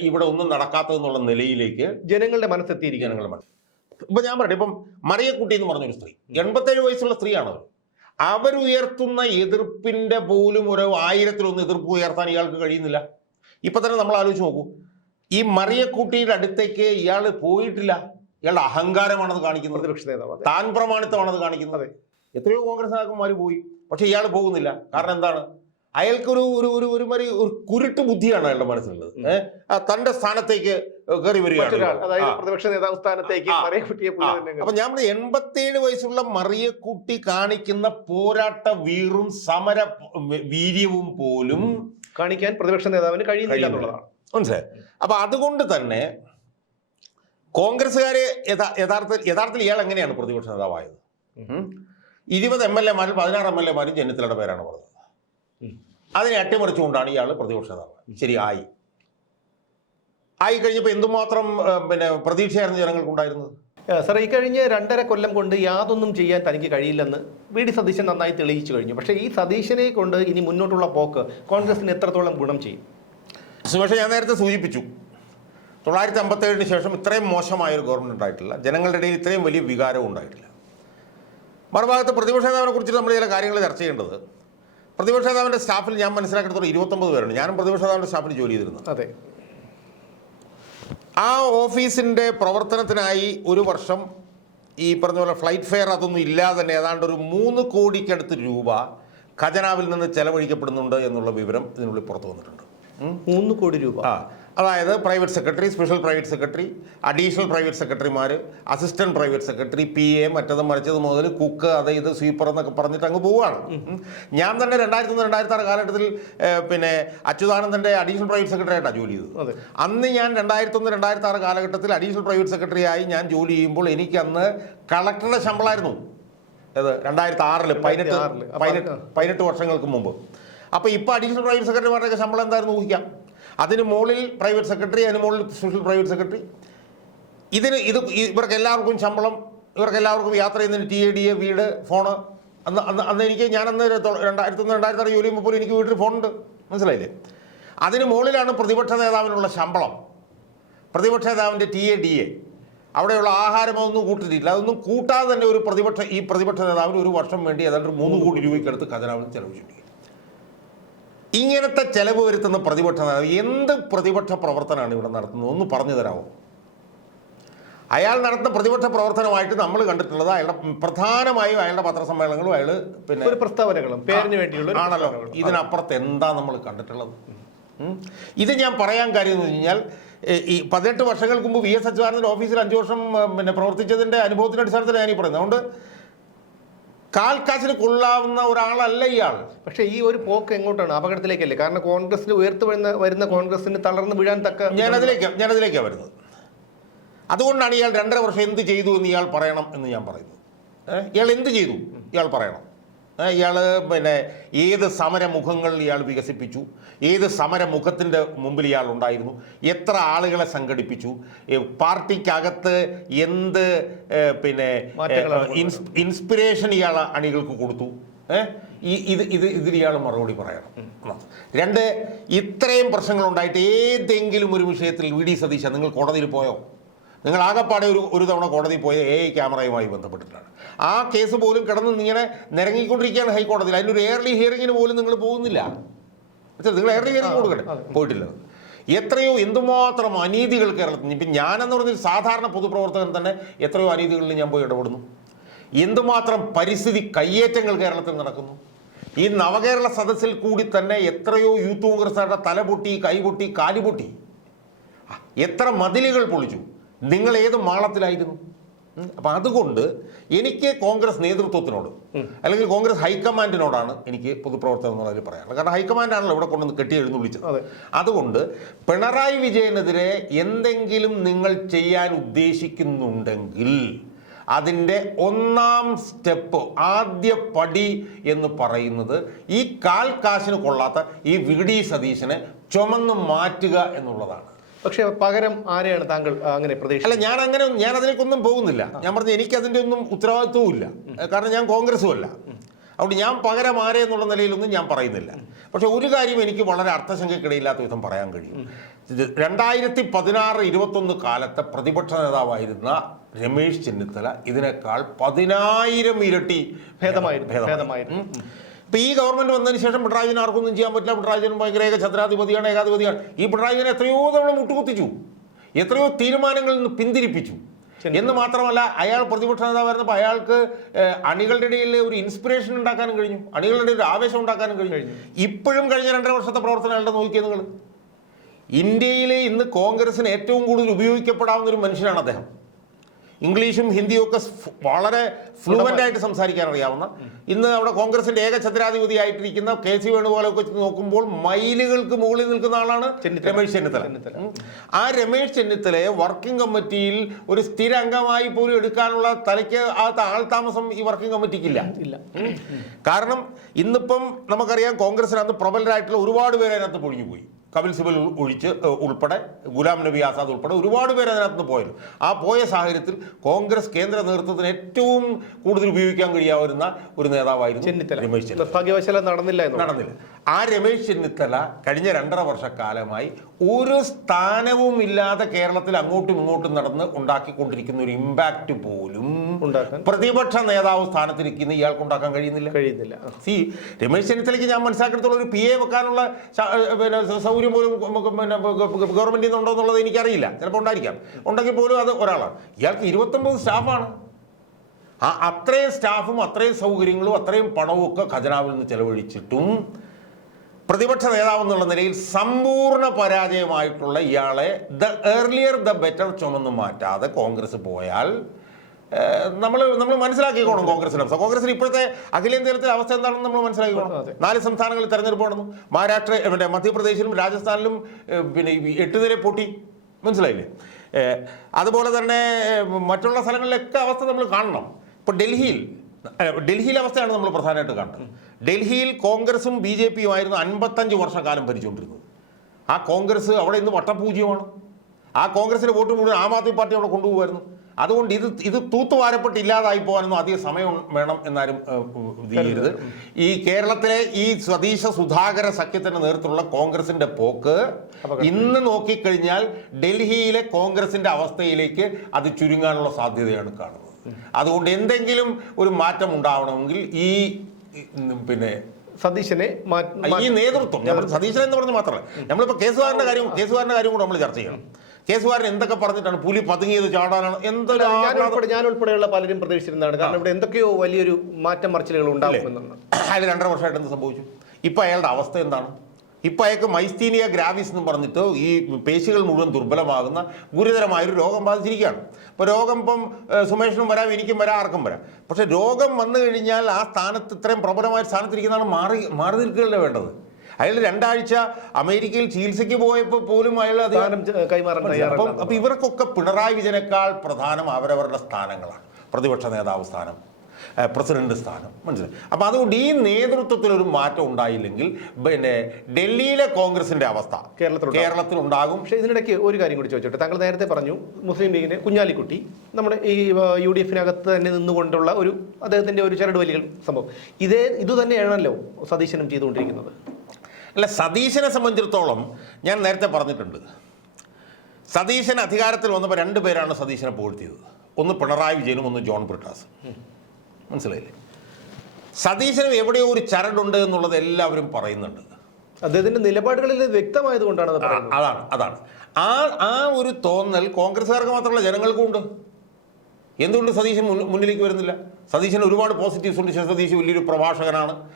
ഇവിടെ ഒന്നും നടക്കാത്തതെന്നുള്ള നിലയിലേക്ക് ജനങ്ങളുടെ മനസ്സെത്തിയിരിക്കുകയാണ് ജനങ്ങളുടെ മനസ്സിൽ ഇപ്പൊ ഞാൻ പറയട്ടെ ഇപ്പം മറിയക്കുട്ടി എന്ന് പറഞ്ഞൊരു സ്ത്രീ എൺപത്തേഴ് വയസ്സുള്ള സ്ത്രീയാണ് അവർ അവരുയർത്തുന്ന എതിർപ്പിന്റെ പോലും ഒരു ആയിരത്തിലൊന്ന് എതിർപ്പ് ഉയർത്താൻ ഇയാൾക്ക് കഴിയുന്നില്ല. ഇപ്പൊ തന്നെ നമ്മൾ ആലോചിച്ച് നോക്കൂ ഈ മറിയക്കുട്ടിയുടെ അടുത്തേക്ക് ഇയാൾ പോയിട്ടില്ല. ഇയാളുടെ അഹങ്കാരമാണത് കാണിക്കുന്നത്. പ്രതിപക്ഷ നേതാവ് താൻ പ്രമാണിത്തമാണത് കാണിക്കുന്നത്. എത്രയോ കോൺഗ്രസ് നേതാക്കന്മാർ പോയി. പക്ഷെ ഇയാൾ പോകുന്നില്ല. കാരണം എന്താണ്? അയാൾക്കൊരു ഒരു ഒരു ഒരു മാതിരി ഒരു കുരുട്ട് ബുദ്ധിയാണ് അയാളുടെ മനസ്സിലുള്ളത്. തന്റെ സ്ഥാനത്തേക്ക് കയറി വരികയാണ്. അപ്പൊ ഞാൻ പറഞ്ഞ എൺപത്തിയേഴ് വയസ്സുള്ള മറിയക്കുട്ടി കാണിക്കുന്ന പോരാട്ട വീറും സമര വീര്യവും പോലും കാണിക്കാൻ പ്രതിപക്ഷ നേതാവിന് കഴിയുന്നില്ല. എന്നുള്ളതാണ്. മനസ്സിലായി? അപ്പൊ അതുകൊണ്ട് തന്നെ കോൺഗ്രസ്സുകാര് യഥാ- യഥാർത്ഥ യഥാർത്ഥത്തിൽ ഇയാൾ എങ്ങനെയാണ് പ്രതിപക്ഷ നേതാവായത്. ഇരുപത് എം എൽ എമാരും പതിനാറ് എം എൽ എമാരും ചെന്നിത്തലയുടെ പേരാണ് പറഞ്ഞത്. അതിനെ അട്ടിമറിച്ചുകൊണ്ടാണ് ഇയാൾ പ്രതിപക്ഷ നേതാവ്. ശരി ആയി. ആയി കഴിഞ്ഞപ്പോൾ എന്തുമാത്രം പിന്നെ പ്രതീക്ഷയായിരുന്നു ജനങ്ങൾക്കുണ്ടായിരുന്നത്? സാർ ഈ കഴിഞ്ഞ രണ്ടര കൊല്ലം കൊണ്ട് യാതൊന്നും ചെയ്യാൻ തനിക്ക് കഴിയില്ലെന്ന് വി ഡി സതീശൻ നന്നായി തെളിയിച്ചു കഴിഞ്ഞു. പക്ഷേ ഈ സതീശനെ കൊണ്ട് ഇനി മുന്നോട്ടുള്ള പോക്ക് കോൺഗ്രസിന് എത്രത്തോളം ഗുണം ചെയ്യും? സുമേഷ് ഞാൻ നേരത്തെ സൂചിപ്പിച്ചു. തൊള്ളായിരത്തി അമ്പത്തേഴിന് ശേഷം ഇത്രയും മോശമായ ഒരു ഗവൺമെന്റ് ഉണ്ടായിട്ടില്ല. ജനങ്ങളുടെ ഇടയിൽ ഇത്രയും വലിയ വികാരവും ഉണ്ടായിട്ടില്ല. മറുഭാഗത്ത് പ്രതിപക്ഷ നേതാവിനെ കുറിച്ച് നമ്മൾ ചില കാര്യങ്ങൾ ചർച്ച ചെയ്യേണ്ടത്. പ്രതിപക്ഷ നേതാവിന്റെ സ്റ്റാഫിൽ ഞാൻ മനസ്സിലാക്കിയെടുത്തോളം ഇരുപത്തൊമ്പത് പേരുണ്ട്. ഞാനും പ്രതിപക്ഷ നേതാവിന്റെ സ്റ്റാഫിൽ ജോലി ചെയ്തിരുന്നു അതെ. ആ ഓഫീസിന്റെ പ്രവർത്തനത്തിനായി ഒരു വർഷം ഈ പറഞ്ഞ പോലെ ഫ്ലൈറ്റ് ഫെയർ അതൊന്നും ഇല്ലാതെ തന്നെ ഏതാണ്ട് ഒരു മൂന്ന് കോടിക്കടുത്ത് രൂപ ഖജനാവിൽ നിന്ന് ചെലവഴിക്കപ്പെടുന്നുണ്ട് എന്നുള്ള വിവരം ഇതിനുള്ളിൽ പുറത്തു വന്നിട്ടുണ്ട്. മൂന്ന് കോടി രൂപ. ആ അതായത് private secretary special private secretary additional private സെക്രട്ടറിമാർ assistant private secretary P A മറ്റത് മറിച്ചത് മുതൽ കുക്ക് അത് ഇത് സ്വീപ്പർ എന്നൊക്കെ പറഞ്ഞിട്ട് അങ്ങ് പോവുകയാണ് ഞാൻ തന്നെ രണ്ടായിരത്തി ഒന്ന് രണ്ടായിരത്തി ആറ് കാലഘട്ടത്തിൽ പിന്നെ അച്യുതാനന്ദന്റെ അഡീഷണൽ പ്രൈവറ്റ് സെക്രട്ടറി ആയിട്ടാണ് ജോലി ചെയ്തത്. അന്ന് ഞാൻ രണ്ടായിരത്തി ഒന്ന് രണ്ടായിരത്തി ആറ് കാലഘട്ടത്തിൽ അഡീഷണൽ പ്രൈവറ്റ് സെക്രട്ടറിയായി ഞാൻ ജോലി ചെയ്യുമ്പോൾ എനിക്കന്ന് കളക്ടറുടെ ശമ്പളമായിരുന്നു അത് രണ്ടായിരത്തി ആറിൽ പതിനെട്ട് പതിനെട്ട് പതിനെട്ട് വർഷങ്ങൾക്ക് മുമ്പ്. അപ്പോൾ ഇപ്പോൾ അഡീഷണൽ പ്രൈവറ്റ് സെക്രട്ടറിമാരുടെയൊക്കെ ശമ്പളം എന്തായിരുന്നു ഊഹിക്കാം. അതിന് മുകളിൽ പ്രൈവറ്റ് സെക്രട്ടറി അതിന് മുകളിൽ സ്പെഷ്യൽ പ്രൈവറ്റ് സെക്രട്ടറി. ഇതിന് ഇത് ഇവർക്ക് എല്ലാവർക്കും ശമ്പളം ഇവർക്ക് എല്ലാവർക്കും യാത്ര ചെയ്യുന്നതിന് ടി എ ഡി എ വീട് ഫോണ്. അന്ന് അന്ന് അന്ന് എനിക്ക് ഞാനന്ന് അന്ന് രണ്ടായിരത്തി ഒന്ന് രണ്ടായിരത്തി ആറ് ജോലി പോലും എനിക്ക് വീട്ടിൽ ഫോണുണ്ട്. മനസ്സിലായില്ലേ? അതിന് മുകളിലാണ് പ്രതിപക്ഷ നേതാവിനുള്ള ശമ്പളം. പ്രതിപക്ഷ നേതാവിന്റെ ടി എ ഡി എ. അവിടെയുള്ള ആഹാരം അതൊന്നും കൂട്ടിയിട്ടില്ല. അതൊന്നും കൂട്ടാതെ തന്നെ ഒരു പ്രതിപക്ഷ ഈ പ്രതിപക്ഷ നേതാവിന് ഒരു വർഷം വേണ്ടി ഏതാണ്ട് മൂന്ന് കോടി രൂപയ്ക്കടുത്ത് ഖജനാവിൽ ചെലവഴിച്ചിട്ടുണ്ട്. ഇങ്ങനത്തെ ചെലവ് വരുത്തുന്ന പ്രതിപക്ഷ എന്ത് പ്രതിപക്ഷ പ്രവർത്തനമാണ് ഇവിടെ നടത്തുന്നത്? ഒന്ന് പറഞ്ഞു തരാമോ? അയാൾ നടത്തുന്ന പ്രതിപക്ഷ പ്രവർത്തനമായിട്ട് നമ്മൾ കണ്ടിട്ടുള്ളത് അയാളുടെ പ്രധാനമായും അയാളുടെ പത്രസമ്മേളനങ്ങളും അയാൾ പിന്നെ ഒരു പ്രസ്താവനകളും പേരിന് വേണ്ടിയുള്ള ആണല്ലോ. ഇതിനപ്പുറത്ത് എന്താ നമ്മൾ കണ്ടിട്ടുള്ളത്? ഇത് ഞാൻ പറയാൻ കാര്യം എന്ന് കഴിഞ്ഞാൽ ഈ പതിനെട്ട് വർഷങ്ങൾക്ക് മുമ്പ് വി എസ് അച്യുതാനന്ദന്റെ ഓഫീസിൽ അഞ്ച് വർഷം പിന്നെ പ്രവർത്തിച്ചതിന്റെ അനുഭവത്തിന്റെ അടിസ്ഥാനത്തിൽ ഞാൻ ഈ പറയുന്നത്. അതുകൊണ്ട് കാൽക്കാശിന് കൊള്ളാവുന്ന ഒരാളല്ല ഇയാൾ. പക്ഷേ ഈ ഒരു പോക്ക് എങ്ങോട്ടാണ്? അപകടത്തിലേക്കല്ലേ? കാരണം കോൺഗ്രസിന് ഉയർത്തു വരുന്ന വരുന്ന കോൺഗ്രസിന് തളർന്നു വീഴാൻ തക്ക ഞാനതിലേക്ക് ഞാനതിലേക്കാണ് വരുന്നത്. അതുകൊണ്ടാണ് ഇയാൾ രണ്ടര വർഷം എന്ത് ചെയ്തു എന്ന് ഇയാൾ പറയണം എന്ന് ഞാൻ പറയുന്നത്. ഇയാൾ എന്ത് ചെയ്തു? ഇയാൾ പറയണം? ഇയാൾ പിന്നെ ഏത് സമരമുഖങ്ങൾ ഇയാൾ വികസിപ്പിച്ചു? ഏത് സമരമുഖത്തിന്റെ മുമ്പിൽ ഇയാൾ ഉണ്ടായിരുന്നു? എത്ര ആളുകളെ സംഘടിപ്പിച്ചു? പാർട്ടിക്കകത്ത് എന്ത് പിന്നെ ഇൻസ്പിറേഷൻ ഇയാൾ അണികൾക്ക് കൊടുത്തു. ഈ ഇത് ഇത് ഇതിൽ ഇയാൾ മറുപടി പറയണം. രണ്ട് ഇത്രയും പ്രശ്നങ്ങളുണ്ടായിട്ട് ഏതെങ്കിലും ഒരു വിഷയത്തിൽ വി ഡി സതീശ നിങ്ങൾ കോടതിയിൽ പോയോ? നിങ്ങൾ ആകെപ്പാടെ ഒരു ഒരു തവണ കോടതി പോയ എ ഐ ക്യാമറയുമായി ബന്ധപ്പെട്ടിട്ടാണ്. ആ കേസ് പോലും കിടന്ന് ഇങ്ങനെ നിരങ്ങിക്കൊണ്ടിരിക്കുകയാണ് ഹൈക്കോടതിയിൽ. ഒരു എയർലി ഹിയറിങ്ങിന് പോലും നിങ്ങൾ പോകുന്നില്ല? നിങ്ങൾ എയർലി ഹിയറിംഗ് കൊടുക്കട്ടെ. പോയിട്ടില്ല. എത്രയോ എന്തുമാത്രം അനീതികൾ കേരളത്തിൽ ഇപ്പം ഞാനെന്ന് പറഞ്ഞൊരു സാധാരണ പൊതുപ്രവർത്തകൻ തന്നെ എത്രയോ അനീതികളിൽ ഞാൻ പോയി ഇടപെടുന്നു. എന്തുമാത്രം പരിസ്ഥിതി കയ്യേറ്റങ്ങൾ കേരളത്തിൽ നടക്കുന്നു. ഈ നവകേരള സദസ്സിൽ കൂടി തന്നെ എത്രയോ യൂത്ത് കോൺഗ്രസ്സുകാരുടെ തല പൊട്ടി കാലുപൊട്ടി. എത്ര മതിലുകൾ പൊളിച്ചു. നിങ്ങൾ ഏത് മാളത്തിലായിരുന്നു അപ്പൊ അതുകൊണ്ട് എനിക്ക് കോൺഗ്രസ് നേതൃത്വത്തിനോട് അല്ലെങ്കിൽ കോൺഗ്രസ് ഹൈക്കമാൻഡിനോടാണ് എനിക്ക് പൊതുപ്രവർത്തനം എന്നുള്ളതിൽ പറയാനുള്ളത്. കാരണം ഹൈക്കമാൻഡാണല്ലോ ഇവിടെ കൊണ്ടുവന്ന് കെട്ടി എഴുന്നള്ളിച്ചത് അതെ. അതുകൊണ്ട് പിണറായി വിജയനെതിരെ എന്തെങ്കിലും നിങ്ങൾ ചെയ്യാൻ ഉദ്ദേശിക്കുന്നുണ്ടെങ്കിൽ അതിന്റെ ഒന്നാം സ്റ്റെപ്പ് ആദ്യ പടി എന്ന് പറയുന്നത് ഈ കാൽ കാശിന് കൊള്ളാത്ത ഈ വി ഡി സതീശനെ ചുമന്ന് മാറ്റുക എന്നുള്ളതാണ്. പക്ഷേ പകരം ആരെയാണ് താങ്കൾ അങ്ങനെ പ്രതീക്ഷ അല്ല ഞാൻ അങ്ങനെ ഞാൻ അതിലേക്കൊന്നും പോകുന്നില്ല. ഞാൻ പറഞ്ഞു എനിക്ക് അതിന്റെ ഒന്നും ഉത്തരവാദിത്വവും ഇല്ല. കാരണം ഞാൻ കോൺഗ്രസും അല്ല. അതുകൊണ്ട് ഞാൻ പകരം ആരെ എന്നുള്ള നിലയിലൊന്നും ഞാൻ പറയുന്നില്ല. പക്ഷെ ഒരു കാര്യം എനിക്ക് വളരെ അർത്ഥശങ്കക്കിടയില്ലാത്ത വിധം പറയാൻ കഴിയും. രണ്ടായിരത്തി പതിനാറ് ഇരുപത്തൊന്ന് കാലത്തെ പ്രതിപക്ഷ നേതാവായിരുന്ന രമേശ് ചെന്നിത്തല ഇതിനേക്കാൾ പതിനായിരം ഇരട്ടി ഭേദമായിരുന്നു. ഭേദമായിരുന്നു. ഇപ്പൊ ഈ ഗവൺമെന്റ് വന്നതിന് ശേഷം പിണറായി വിജയൻ ആർക്കൊന്നും ചെയ്യാൻ പറ്റില്ല. പിണറായി വിജയൻ ഭയങ്കര ഏകഛത്രാധിപതിയാണ് ഏകാധിപതിയാണ്. ഈ പിണറായി വിജയൻ എത്രയോ തവണ മുട്ടുകുത്തിച്ചു. എത്രയോ തീരുമാനങ്ങളിൽ നിന്ന് പിന്തിരിപ്പിച്ചു. എന്ന് മാത്രമല്ല അയാൾ പ്രതിപക്ഷ നേതാവായിരുന്നപ്പോൾ അയാൾക്ക് അണികളുടെ ഇടയിൽ ഒരു ഇൻസ്പിറേഷൻ ഉണ്ടാക്കാനും കഴിഞ്ഞു. അണികളുടെ ഇടയിൽ ഒരു ആവേശം ഉണ്ടാക്കാനും കഴിഞ്ഞു. ഇപ്പോഴും കഴിഞ്ഞ രണ്ടര വർഷത്തെ പ്രവർത്തനം അയാളുടെ നോക്കിയത് നിങ്ങൾ ഇന്ത്യയിലെ ഇന്ന് കോൺഗ്രസിന് ഏറ്റവും കൂടുതൽ ഉപയോഗിക്കപ്പെടാവുന്ന ഒരു മനുഷ്യനാണ് അദ്ദേഹം. ഇംഗ്ലീഷും ഹിന്ദിയും ഒക്കെ വളരെ ഫ്ലുവന്റ് ആയിട്ട് സംസാരിക്കാൻ അറിയാവുന്ന ഇന്ന് അവിടെ കോൺഗ്രസിന്റെ ഏക ഛത്രാധിപതിയായിട്ടിരിക്കുന്ന കെ സി വേണുഗോപാലൊക്കെ വെച്ച് നോക്കുമ്പോൾ മൈലുകൾക്ക് മുകളിൽ നിൽക്കുന്ന ആളാണ്. രമേശ് ചെന്നിത്തല. ആ രമേശ് ചെന്നിത്തലയെ വർക്കിംഗ് കമ്മിറ്റിയിൽ ഒരു സ്ഥിര അംഗമായി പോലും എടുക്കാനുള്ള തലയ്ക്ക് ആ ആൾതാമസം ഈ വർക്കിംഗ് കമ്മിറ്റിക്കില്ല. ഇല്ല. കാരണം ഇന്നിപ്പം നമുക്കറിയാം കോൺഗ്രസിനകത്ത് പ്രബലരായിട്ടുള്ള ഒരുപാട് പേര് അതിനകത്ത് പൊഴിഞ്ഞു പോയി കപിൽ സിബൽ ഒഴിച്ച് ഉൾപ്പെടെ ഗുലാം നബി ആസാദ് ഉൾപ്പെടെ ഒരുപാട് പേര് അതിനകത്ത് പോയത്. ആ പോയ സാഹചര്യത്തിൽ കോൺഗ്രസ് കേന്ദ്ര നേതൃത്വത്തിന് ഏറ്റവും കൂടുതൽ ഉപയോഗിക്കാൻ കഴിയാവുന്ന ഒരു നേതാവായിരുന്നു ചെന്നിത്തല. രമേശ് ചെന്നിത്തല. നടന്നില്ല നടന്നില്ല. ആ രമേശ് ചെന്നിത്തല കഴിഞ്ഞ രണ്ടര വർഷക്കാലമായി ഒരു സ്ഥാനവും ഇല്ലാതെ കേരളത്തിൽ അങ്ങോട്ടും ഇങ്ങോട്ടും നടന്ന് ഉണ്ടാക്കിക്കൊണ്ടിരിക്കുന്ന ഒരു ഇമ്പാക്റ്റ് പോലും പ്രതിപക്ഷ നേതാവ് സ്ഥാനത്തിരിക്കുന്ന ഇയാൾക്ക് ഉണ്ടാക്കാൻ കഴിയുന്നില്ല. കഴിയുന്നില്ല. സി രമേശ് ചെന്നിത്തലയ്ക്ക് ഞാൻ മനസ്സിലാക്കിടത്തോളം ഒരു പി എ വെക്കാനുള്ള ശ- പിന്നെ സ- സൗകര്യം പോലും പിന്നെ ഗവൺമെന്റിൽ നിന്നുണ്ടോ എന്നുള്ളത് എനിക്കറിയില്ല. ചിലപ്പോൾ ഉണ്ടായിരിക്കാം. ഉണ്ടെങ്കിൽ പോലും അത് ഒരാളാണ്. ഇയാൾക്ക് ഇരുപത്തൊമ്പത് സ്റ്റാഫാണ്. ആ അത്രയും സ്റ്റാഫും അത്രയും സൗകര്യങ്ങളും അത്രയും പണവും ഒക്കെ ഖജനാവിൽ നിന്ന് ചെലവഴിച്ചിട്ടും പ്രതിപക്ഷ നേതാവ് എന്നുള്ള നിലയിൽ സമ്പൂർണ പരാജയമായിട്ടുള്ള ഇയാളെ ദ ഏർലിയർ ദ ബെറ്റർ ചുമന്ന് മാറ്റാതെ കോൺഗ്രസ് പോയാൽ നമ്മൾ നമ്മൾ മനസ്സിലാക്കിക്കോണം കോൺഗ്രസിന്റെ അവസ്ഥ കോൺഗ്രസിന് ഇപ്പോഴത്തെ അഖിലേന്ത്യത്തിലെ അവസ്ഥ എന്താണെന്ന് നമ്മൾ മനസ്സിലാക്കിക്കോണം. നാല് സംസ്ഥാനങ്ങളിൽ തെരഞ്ഞെടുപ്പ് നടന്നു. മഹാരാഷ്ട്ര മറ്റേ മധ്യപ്രദേശിലും രാജസ്ഥാനിലും പിന്നെ എട്ട് നില പൊട്ടി. മനസ്സിലായില്ലേ? അതുപോലെ തന്നെ മറ്റുള്ള സ്ഥലങ്ങളിലൊക്കെ അവസ്ഥ നമ്മൾ കാണണം. ഇപ്പൊ ഡൽഹിയിൽ ഡൽഹിയിലെ അവസ്ഥയാണ് നമ്മൾ പ്രധാനമായിട്ട് കാണുന്നത്. ഡൽഹിയിൽ കോൺഗ്രസും ബി ജെ പിയും ആയിരുന്നു അൻപത്തഞ്ച് വർഷക്കാലം ഭരിച്ചുകൊണ്ടിരുന്നത് ആ കോൺഗ്രസ് അവിടെ ഇന്ന് വട്ടപൂജ്യമാണ്. ആ കോൺഗ്രസിന്റെ വോട്ട് മുഴുവൻ ആം ആദ്മി പാർട്ടി അവിടെ കൊണ്ടുപോകുമായിരുന്നു. അതുകൊണ്ട് ഇത് ഇത് തൂത്തുവാരപ്പെട്ട് ഇല്ലാതായി പോകാനൊന്നും അധികം സമയം വേണം എന്നാരും ഏഹ്, ചെയ്യരുത് ഈ കേരളത്തിലെ ഈ സ്വദേശ സുധാകര സഖ്യത്തിന്റെ നേതൃത്വത്തിലുള്ള കോൺഗ്രസിന്റെ പോക്ക് ഇന്ന് നോക്കിക്കഴിഞ്ഞാൽ ഡൽഹിയിലെ കോൺഗ്രസിന്റെ അവസ്ഥയിലേക്ക് അത് ചുരുങ്ങാനുള്ള സാധ്യതയാണ് കാണുന്നത്. അതുകൊണ്ട് എന്തെങ്കിലും ഒരു മാറ്റം ഉണ്ടാവണമെങ്കിൽ ഈ പിന്നെ സതീശനെ ഈ നേതൃത്വം നമ്മൾ സതീശൻ എന്ന് പറഞ്ഞ് മാത്രമല്ല. നമ്മളിപ്പോ കേസുകാരന്റെ കാര്യം കേസുകാരന്റെ കാര്യം കൂടെ നമ്മൾ ചർച്ച ചെയ്യണം. കേസുകാരൻ എന്തൊക്കെ പറഞ്ഞിട്ടാണ് പുലി പതുങ്ങിയത് ചാടാനാണ് എന്തൊരു ഞാൻ ഉൾപ്പെടെയുള്ള പലരും പ്രതീക്ഷിച്ചിരുന്നതാണ്. കാരണം ഇവിടെ എന്തൊക്കെയോ വലിയൊരു മാറ്റം മറിച്ചിലുകൾ ഉണ്ടാകുമെന്നാണ് അയാൾ രണ്ടര വർഷമായിട്ട് എന്ത് സംഭവിച്ചു? ഇപ്പൊ അയാളുടെ അവസ്ഥ എന്താണ്? ഇപ്പൊ അയാൾക്ക് മൈസ്തീനിയ ഗ്രാവിസ് എന്ന് പറഞ്ഞിട്ട് ഈ പേശികൾ മുഴുവൻ ദുർബലമാകുന്ന ഗുരുതരമായൊരു രോഗം ബാധിച്ചിരിക്കുകയാണ്. ഇപ്പൊ രോഗം ഇപ്പം സുമേഷിനും വരാം എനിക്കും വരാം ആർക്കും വരാം. പക്ഷെ രോഗം വന്നു കഴിഞ്ഞാൽ ആ സ്ഥാനത്ത് ഇത്രയും പ്രബലമായ സ്ഥാനത്തിരിക്കുന്നതാണ് മാറി മാറി നിൽക്കുകയല്ലേ വേണ്ടത്? അയാൾ രണ്ടാഴ്ച അമേരിക്കയിൽ ചികിത്സയ്ക്ക് പോയപ്പോൾ പോലും അയാൾ അധികാരം കൈമാറാൻ അപ്പം അപ്പൊ ഇവർക്കൊക്കെ പിണറായി വിജയനേക്കാൾ പ്രധാനം അവരവരുടെ സ്ഥാനങ്ങളാണ്. പ്രതിപക്ഷ നേതാവ് സ്ഥാനം പ്രസിഡന്റ് സ്ഥാനം. മനസ്സിലായി. അപ്പൊ അതുകൊണ്ട് ഈ നേതൃത്വത്തിൽ ഒരു മാറ്റം ഉണ്ടായില്ലെങ്കിൽ പിന്നെ ഡൽഹിയിലെ കോൺഗ്രസിന്റെ അവസ്ഥ കേരളത്തിൽ കേരളത്തിൽ ഉണ്ടാകും പക്ഷേ ഇതിനിടയ്ക്ക് ഒരു കാര്യം കൂടി ചോദിച്ചോട്ടെ. താങ്കൾ നേരത്തെ പറഞ്ഞു മുസ്ലിം ലീഗിന് കുഞ്ഞാലിക്കുട്ടി നമ്മുടെ ഈ യു ഡി എഫിനകത്ത് തന്നെ നിന്നുകൊണ്ടുള്ള ഒരു അദ്ദേഹത്തിന്റെ ഒരു ചരട് വലിയ സംഭവം. ഇതേ ഇതുതന്നെയാണല്ലോ സതീശനും ചെയ്തുകൊണ്ടിരിക്കുന്നത്. അല്ല സതീശനെ സംബന്ധിച്ചിടത്തോളം ഞാൻ നേരത്തെ പറഞ്ഞിട്ടുണ്ട്. സതീശൻ അധികാരത്തിൽ വന്നപ്പോൾ രണ്ട് പേരാണ് സതീശനെ പുകഴ്ത്തിയത്. ഒന്ന് പിണറായി വിജയനും ഒന്ന് ജോൺ ബ്രിട്ടാസ് മനസ്സിലായില്ലേ? സതീശനും എവിടെയോ ഒരു ചരടുണ്ട് എന്നുള്ളത് എല്ലാവരും പറയുന്നുണ്ട്. അദ്ദേഹത്തിന്റെ നിലപാടുകളിൽ വ്യക്തമായത് കൊണ്ടാണ് അതാണ് അതാണ്. ആ ആ ഒരു തോന്നൽ കോൺഗ്രസ്സുകാർക്ക് മാത്രമല്ല ജനങ്ങൾക്കും ഉണ്ട്. എന്തുകൊണ്ട് സതീശൻ മുന്നിലേക്ക് വരുന്നില്ല? സതീശന് ഒരുപാട് പോസിറ്റീവ്സ് ഉണ്ട്. സതീശ് വലിയൊരു പ്രഭാഷകനാണ്.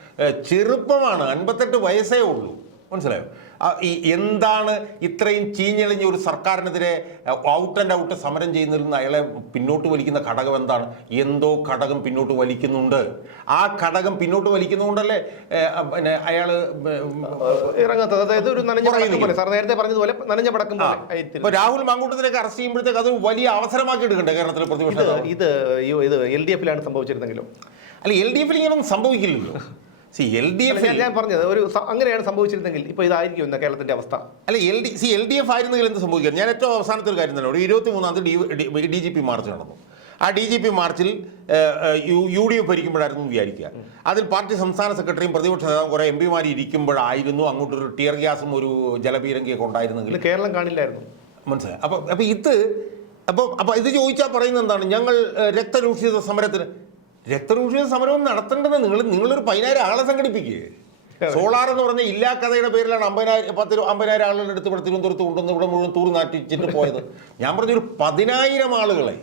ചെറുപ്പമാണ്. അൻപത്തെട്ട് വയസ്സേ ഉള്ളൂ. മനസ്സിലായോ? ഈ എന്താണ് ഇത്രയും ചീഞ്ഞളിഞ്ഞ ഒരു സർക്കാരിനെതിരെ ഔട്ട് ആൻഡ് ഔട്ട് സമരം ചെയ്യുന്നതിൽ നിന്ന് അയാളെ പിന്നോട്ട് വലിക്കുന്ന ഘടകം എന്താണ്? എന്തോ ഘടകം പിന്നോട്ട് വലിക്കുന്നുണ്ട്. ആ ഘടകം പിന്നോട്ട് വലിക്കുന്നതുകൊണ്ടല്ലേ പിന്നെ അയാൾ ഇറങ്ങാത്തത്. അതായത് ഒരു നനഞ്ഞ സാർ നേരത്തെ പറഞ്ഞതുപോലെ നനഞ്ഞ പടക്കം. ഇപ്പൊ രാഹുൽ മാങ്കൂട്ടത്തിലേക്ക് അറസ്റ്റ് ചെയ്യുമ്പോഴത്തേക്ക് അത് വലിയ അവസരമാക്കി എടുക്കണ്ടേ കേരളത്തിലെ പ്രതിപക്ഷം ഇത് ഇത് എൽ ഡി എഫിലാണ് സംഭവിച്ചിരുന്നെങ്കിലും. അല്ല എൽ ഡി എഫിൽ ഇങ്ങനൊന്നും സംഭവിക്കില്ലല്ലോ. സി എൽ ഡി എഫ് ഞാൻ- പറഞ്ഞത് ഒരു അങ്ങനെയാണ് സംഭവിച്ചിരുന്നെങ്കിൽ ഇപ്പൊ ഇതായിരിക്കും ഇന്ന് കേരളത്തിന്റെ അവസ്ഥ. അല്ല L D C L D F ആയിരുന്നെങ്കിൽ എന്ത് സംഭവിക്കുക ഞാൻ ഏറ്റവും അവസാനത്തെ ഒരു കാര്യം തന്നെ ഒരു ഇരുപത്തി മൂന്നാം തീയതി ഡി ജി പി മാർച്ച് നടന്നു. ആ ഡി ജി പി മാർച്ചിൽ യു- യു ഡി എഫ് ഭരിക്കുമ്പോഴായിരുന്നു വിചാരിക്കുക. അതിൽ പാർട്ടി സംസ്ഥാന സെക്രട്ടറിയും പ്രതിപക്ഷ നേതാവും കുറേ എം പിമാർ ഇരിക്കുമ്പോഴായിരുന്നു അങ്ങോട്ടൊരു ടിയർ ഗ്യാസും ഒരു ജലപീരങ്കിയൊക്കെ ഉണ്ടായിരുന്നെങ്കിൽ. കേരളം കാണില്ലായിരുന്നു. മനസ്സിലായി. അപ്പോൾ അപ്പോൾ ഇത് അപ്പോൾ അപ്പൊ ഇത് ചോദിച്ചാൽ പറയുന്നത് എന്താണ്? ഞങ്ങൾ രക്തരൂക്ഷിത സമരത്തിന് രക്തരൂക്ഷിത സമരവും നടത്തേണ്ടത് നിങ്ങൾ നിങ്ങളൊരു പതിനായിരം ആളെ സംഘടിപ്പിക്കുക സോളാർ എന്ന് പറഞ്ഞ ഇല്ലാ കഥയുടെ പേരിലാണ് അമ്പതിനായിരം പത്ത് അമ്പതിനായിരം ആളുകളുടെ അടുത്ത് ഇവിടെ തിരുവനന്തപുരത്ത് കൊണ്ടുവന്ന് ഇവിടെ മുഴുവൻ തൂർ നാട്ടിച്ചിട്ട് പോയത്. ഞാൻ പറഞ്ഞൊരു പതിനായിരം ആളുകളെ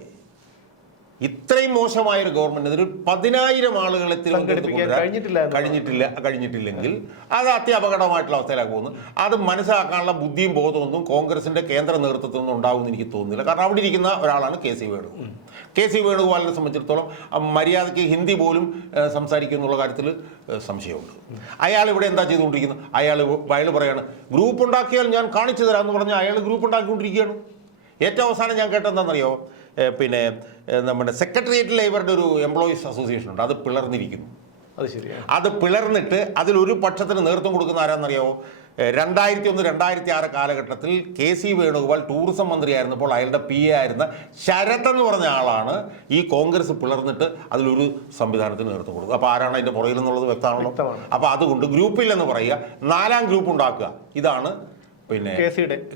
ഇത്രയും മോശമായ ഒരു ഗവൺമെന്റ് ഒരു പതിനായിരം ആളുകളെ കഴിഞ്ഞിട്ടില്ല കഴിഞ്ഞിട്ടില്ല കഴിഞ്ഞിട്ടില്ലെങ്കിൽ അത് അത്യപകടമായിട്ടുള്ള അവസ്ഥയിലേക്ക് പോകുന്നു. അത് മനസ്സിലാക്കാനുള്ള ബുദ്ധിയും ബോധമൊന്നും കോൺഗ്രസിന്റെ കേന്ദ്ര നേതൃത്വത്തിൽ നിന്നും ഉണ്ടാവുമെന്ന് എനിക്ക് തോന്നുന്നില്ല. കാരണം അവിടെ ഇരിക്കുന്ന ഒരാളാണ് K C Venugopal. K C വേണുഗോപാലിനെ സംബന്ധിച്ചിടത്തോളം മര്യാദയ്ക്ക് ഹിന്ദി പോലും സംസാരിക്കും എന്നുള്ള കാര്യത്തിൽ സംശയമുണ്ട്. അയാൾ ഇവിടെ എന്താ ചെയ്തുകൊണ്ടിരിക്കുന്നത്? അയാൾ അയാൾ പറയാണ് ഗ്രൂപ്പ് ഉണ്ടാക്കിയാൽ ഞാൻ കാണിച്ചു തരാമെന്ന് പറഞ്ഞാൽ അയാൾ ഗ്രൂപ്പ് ഉണ്ടാക്കിക്കൊണ്ടിരിക്കുകയാണ്. ഏറ്റവും അവസാനം ഞാൻ കേട്ടെന്താണെന്നറിയോ പിന്നെ നമ്മുടെ സെക്രട്ടേറിയറ്റ് ഇവരുടെ ഒരു എംപ്ലോയീസ് അസോസിയേഷൻ ഉണ്ട്. അത് പിളർന്നിരിക്കുന്നു. അത് ശരി അത് പിളർന്നിട്ട് അതിലൊരു പക്ഷത്തിന് നേതൃത്വം കൊടുക്കുന്ന ആരാന്നറിയാവോ? രണ്ടായിരത്തി ഒന്ന് രണ്ടായിരത്തി ആറ് കാലഘട്ടത്തിൽ കെ സി വേണുഗോപാൽ ടൂറിസം മന്ത്രിയായിരുന്നപ്പോൾ അയാളുടെ പി എ ആയിരുന്ന ശരത് എന്ന് പറഞ്ഞ ആളാണ് ഈ കോൺഗ്രസ് പിളർന്നിട്ട് അതിലൊരു സംവിധാനത്തിന് നേതൃത്വം കൊടുക്കുക. അപ്പോൾ ആരാണ് അതിന്റെ പുറകിൽ എന്നുള്ളത് വ്യക്തമാണല്ലോ? വ്യക്തമാണ്. അപ്പോൾ അതുകൊണ്ട് ഗ്രൂപ്പില്ലെന്ന് പറയുക നാലാം ഗ്രൂപ്പ് ഉണ്ടാക്കുക. ഇതാണ് പിന്നെ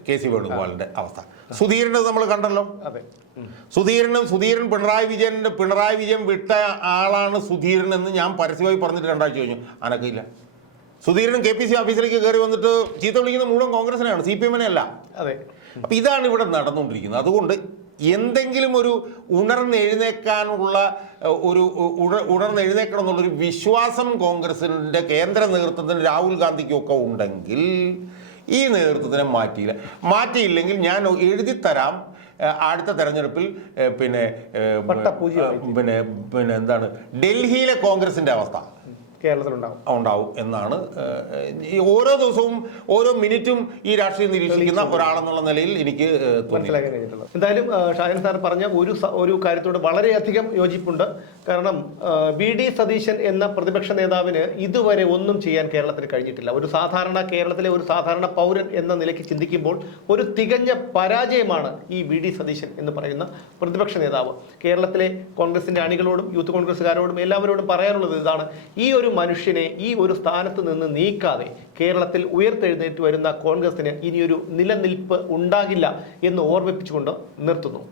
കെ സി വേണുഗോപാലിന്റെ അവസ്ഥ. സുധീരനെ നമ്മൾ കണ്ടല്ലോ. സുധീരനും സുധീരൻ പിണറായി വിജയന്റെ പിണറായി വിജയൻ വിട്ട ആളാണ് സുധീരൻ എന്ന് ഞാൻ പരസ്യമായി പറഞ്ഞിട്ട് രണ്ടാഴ്ച കഴിഞ്ഞു. അനക്കില്ല. സുധീരനും കെ പി സി ഓഫീസിലേക്ക് കയറി വന്നിട്ട് ചീത്ത വിളിക്കുന്ന മുഴുവൻ കോൺഗ്രസിനെയാണ് സി പി എമ്മിനെ അല്ല. അതെ. അപ്പൊ ഇതാണ് ഇവിടെ നടന്നുകൊണ്ടിരിക്കുന്നത്. അതുകൊണ്ട് എന്തെങ്കിലും ഒരു ഉണർന്നെഴുന്നേക്കാനുള്ള ഒരു ഉണ- ഉണർന്നെഴുന്നേക്കണം എന്നുള്ളൊരു വിശ്വാസം കോൺഗ്രസിന്റെ കേന്ദ്ര നേതൃത്വത്തിന് രാഹുൽ ഗാന്ധിക്കൊക്കെ ഉണ്ടെങ്കിൽ ഈ നേതൃത്വത്തിനെ മാറ്റിയില്ല. മാറ്റിയില്ലെങ്കിൽ ഞാൻ എഴുതി തരാം. അടുത്ത തെരഞ്ഞെടുപ്പിൽ പിന്നെ പിന്നെ പിന്നെ എന്താണ്? ഡൽഹിയിലെ കോൺഗ്രസിന്റെ അവസ്ഥ. കേരളത്തിലുണ്ടാവും. ഉണ്ടാവും എന്നാണ് ഈ ഓരോ ദിവസവും ഓരോ മിനിറ്റും ഈ രാഷ്ട്രീയം നിരീക്ഷിക്കുന്ന ഒരാളെന്നുള്ള നിലയിൽ എനിക്ക് മനസ്സിലാക്കി മനസ്സിലാക്കാൻ കഴിഞ്ഞിട്ടുള്ളത് എന്തായാലും ഷാഹിൻ ഷാജൻ സാർ പറഞ്ഞ ഒരു ഒരു കാര്യത്തോട് വളരെയധികം യോജിപ്പുണ്ട്. കാരണം ബി ഡി സതീശൻ എന്ന പ്രതിപക്ഷ നേതാവിന് ഇതുവരെ ഒന്നും ചെയ്യാൻ കേരളത്തിന് കഴിഞ്ഞിട്ടില്ല. ഒരു സാധാരണ കേരളത്തിലെ ഒരു സാധാരണ പൗരൻ എന്ന നിലയ്ക്ക് ചിന്തിക്കുമ്പോൾ ഒരു തികഞ്ഞ പരാജയമാണ് ഈ ബി ഡി സതീശൻ എന്ന് പറയുന്ന പ്രതിപക്ഷ നേതാവ്. കേരളത്തിലെ കോൺഗ്രസിന്റെ അണികളോടും യൂത്ത് കോൺഗ്രസ്സുകാരോടും എല്ലാവരോടും പറയാനുള്ളത് ഇതാണ്. ഈ ഒരു മനുഷ്യനെ ഈ ഒരു സ്ഥാനത്ത് നിന്ന് നീക്കാതെ കേരളത്തിൽ ഉയർത്തെഴുന്നേറ്റ് വരുന്ന കോൺഗ്രസിന് ഇനിയൊരു നിലനിൽപ്പ് ഉണ്ടാകില്ല എന്ന് ഓർമ്മിപ്പിച്ചുകൊണ്ട് നിർത്തുന്നു.